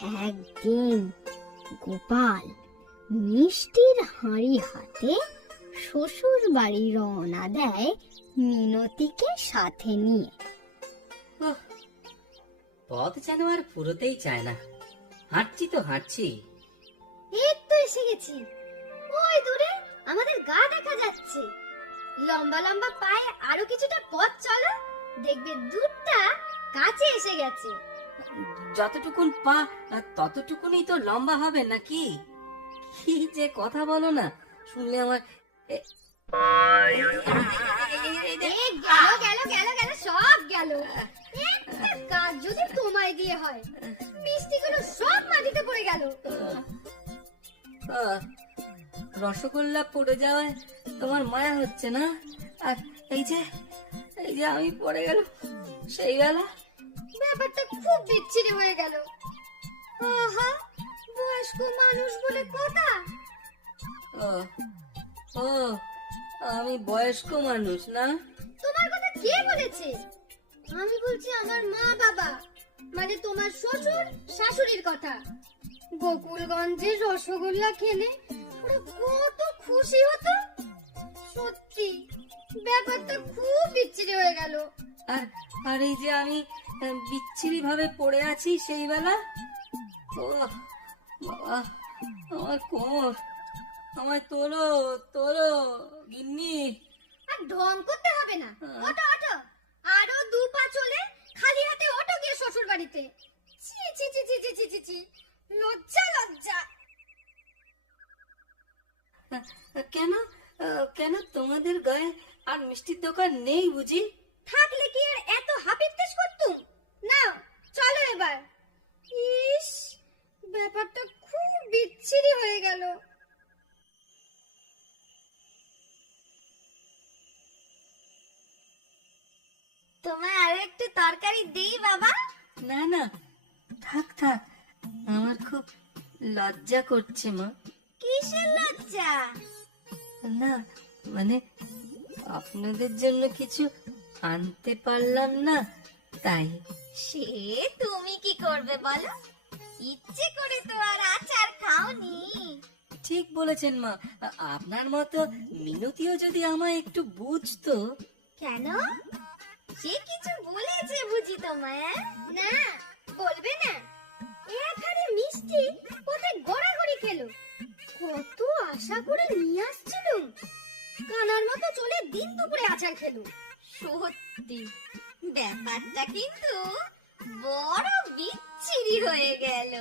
একদিন গোপাল মিষ্টির হাঁড়ি হাতে শ্বশুর বাড়ি রওনা দেয় মিনতিকে সাথে নিয়ে। ওহ, পথ যেন আর ফুরোতেই চায় না। হাঁটছি তো হাঁটছি। এই তো এসে গেছি। ওই দূরে আমাদের গা দেখা যাচ্ছে। লম্বা লম্বা পায়ে আরো কিছুটা পথ চলো, দেখবে দূরটা কাছে এসে গেছে। যতটুকুন পা ততটুকুনই তো লম্বা হবে নাকি? কি যে কথা বলো না, শুনলে আমার গেল গেল গেল গেল সব গেল। একটা কাজ যদি তোমায় দিয়ে হয়, মিষ্টিগুলো সব মাটিতে পড়ে গেল। রসগোল্লা পড়ে যাওয়ায় তোমার মায়া হচ্ছে না? আর এই যে আমি পড়ে গেল সেই বেলা। ব্যাপারটা খুব বিচ্ছিরি হয়ে গেল। আহা, বয়স্ক মানুষ বলে কথা। ও ও আমি বয়স্ক মানুষ না? তোমার কথা কে বলেছে? আমি বলছি আমার মা বাবা, মানে তোমার শ্বশুর শাশুড়ির কথা। গোকুলগঞ্জের রসগোল্লা খেলে ওরা কত খুশি হতো। সত্যি ব্যাপারটা খুব বিচ্ছিরি হয়ে গেল। আর আর এই যে আমি বিচ্ছিরি ভাবে পড়ে আছি সেই বেলা। ও বাবা, আমার কোমর, আমায় তোলো তোলো গিন্নি। আর ঢং করতে হবে না, ওঠো ওঠো। আরো দু পা চলে খালি হাতে ওঠো গিয়ে শ্বশুর বাড়িতে। ছি ছি ছি ছি ছি ছি ছি, লজ্জা লজ্জা। কেন কেন তোমাদের গায়ে আর মিষ্টির দোকান নেই বুঝি? থাকলে কি আর এত হাপিত্তেশ করতুম? নাও চলো এবার। ইস, ব্যাপারটা খুব বিচ্ছিরি হয়ে গেল। তোমায় আরো একটু তরকারি দেই বাবা? না না, থাক থাক, আমার খুব লজ্জা করছে মা। কিসের লজ্জা? না মানে আপনাদের জন্য কিছু আনতে পারলাম না তাই। সে তুমি কি করবে বলো? ইচ্ছে করে তো আর আচার খাওনি। ঠিক বলেছেন মা, আপনার মতো মিনতিও যদি আমায় একটু বুঝতো। কেন? সে কিছু বলেছে বুঝি তোমায়? না, বলবে না। এক হাড়ি মিষ্টি কোথায় গড়াগড়ি খেলো। কত আশা করে নিয়ে আসছিলুম, কানার মতো চলে দিন দুপুরে আচার খেলো। সত্যি ব্যাপারটা কিন্তু বড় বিচ্ছিরি হয়ে গেল।